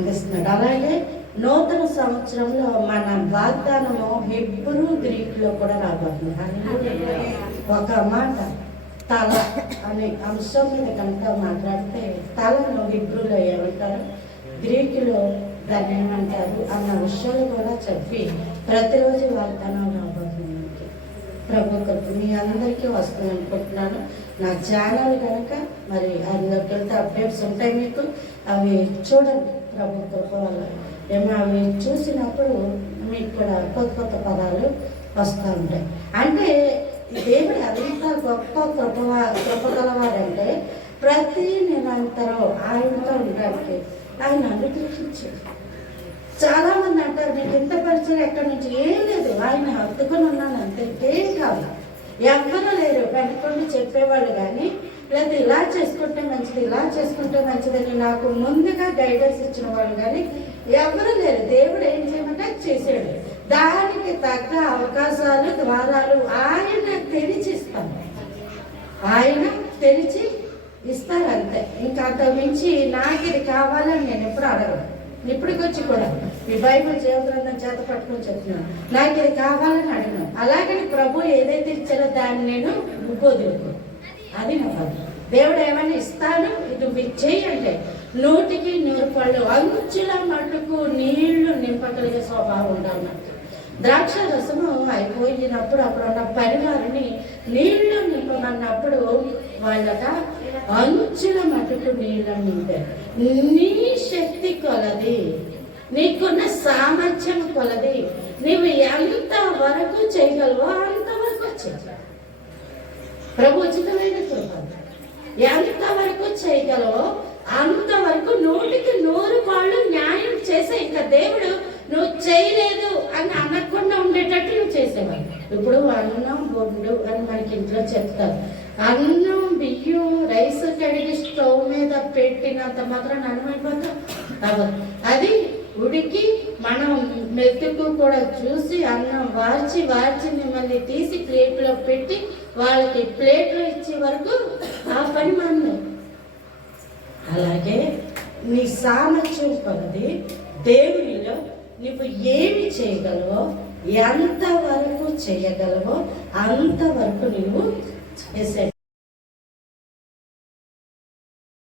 అందిస్తున్నాడు అలాగే నూతన సంవత్సరంలో మన వాగ్దానము హెబ్రు గ్రీకులో కూడా రాబోతుంది. ఒక మాట తల అనే అంశం మీద కనుక మాట్లాడితే తలను హిబ్రూలో ఏమంటారు? గ్రీకులో దాన్ని ఏమంటారు? అన్న విషయాలు కూడా చెప్పి ప్రతిరోజు వాగ్దానం రాబోతుంది. ప్రభు కృప మీ అందరికీ వస్తుంది అనుకుంటున్నాను. నా ఛానల్ కనుక మరి అందులోకి వెళ్తే అప్డేట్స్ ఉంటాయి మీకు. అవి చూడండి. ప్రభు కృప వల్ల ఏమో అవి చూసినప్పుడు ఇక్కడ కొత్త కొత్త పదాలు వస్తూ ఉంటాయి. అంటే దేవుడు అంత గొప్ప కృప కృపగలవాడంటే ప్రతి నిరంతరం ఆయనతో ఉండడానికి ఆయన అనుగ్రహించాడు చాలా మంది అంటారు మీకు ఇంత పరిచయం ఎక్కడి నుంచి? ఏం లేదు ఆయన హత్తుకుని ఉన్నాను అంతే ఏం కాదు. ఎవరు లేరు వెనకుండి చెప్పేవాళ్ళు కానీ లేదా ఇలా చేసుకుంటే మంచిది ఇలా చేసుకుంటే మంచిదని నాకు ముందుగా గైడెన్స్ ఇచ్చిన వాళ్ళు కానీ ఎవరు లేరు. దేవుడు ఏం చేయమంటే చేసాడు దానికి తగ్గ అవకాశాలు ద్వారాలు ఆయన తెరిచిస్తాను ఆయన తెరిచి ఇస్తారు అంతే. ఇంకా అంత మించి నాకు ఇది కావాలని నేను ఎప్పుడు అడగను. ఇప్పటికొచ్చి కూడా ఈ బైబుల్ జీవగ్రంథం చేత పట్టుకొని చెప్తున్నాను. నాకు ఇది కావాలని అడిగాను. అలాగని ప్రభు ఏదైతే ఇచ్చారో దాన్ని నేను వదులుకో అది నా దేవుడు ఏమైనా ఇస్తాను? ఇది మీరు చేయంటే నూటికి నూరు పళ్ళు అంచుల మటుకు నీళ్ళు నింపగలిగే స్వభావం ఉండాలి ద్రాక్ష రసము అయిపోయినప్పుడు అక్కడ ఉన్న పరివారిని నీళ్ళు నింపమన్నప్పుడు వాళ్ళట అంచుల మటుకు నీళ్ళు నింపారు నీ శక్తి కొలది. నీకున్న సామర్థ్యం కొలది. నీవు ఎంత వరకు చేయగలవో ప్రభు ఉచితమైన కృప ఎంతవరకు చేయగలవో అంతవరకు నూటికి నూరు పాళ్ళు న్యాయం చేసే ఇంకా దేవుడు నువ్వు చేయలేదు అని అనకుండా ఉండేటట్టు నువ్వు చేసేవాడు. ఇప్పుడు అన్నం బొడ్డు అని మనకి ఇంట్లో చెప్తారు. అన్నం బియ్యం రైస్ కడిగి స్టవ్ మీద పెట్టినంత మాత్రం అనమైపోతాం అవ్వదు అది ఉడికి మనం మెతుకు కూడా చూసి అన్నం వార్చి వార్చి మిమ్మల్ని తీసి ప్లేట్లో పెట్టి వాళ్ళకి ప్లేట్లు ఇచ్చే వరకు ఆ పని మనం అలాగే నీ సామర్థ్యం కొలది దేవునిలో నువ్వు ఏమి చేయగలవో ఎంతవరకు చేయగలవో అంతవరకు నువ్వు చేసే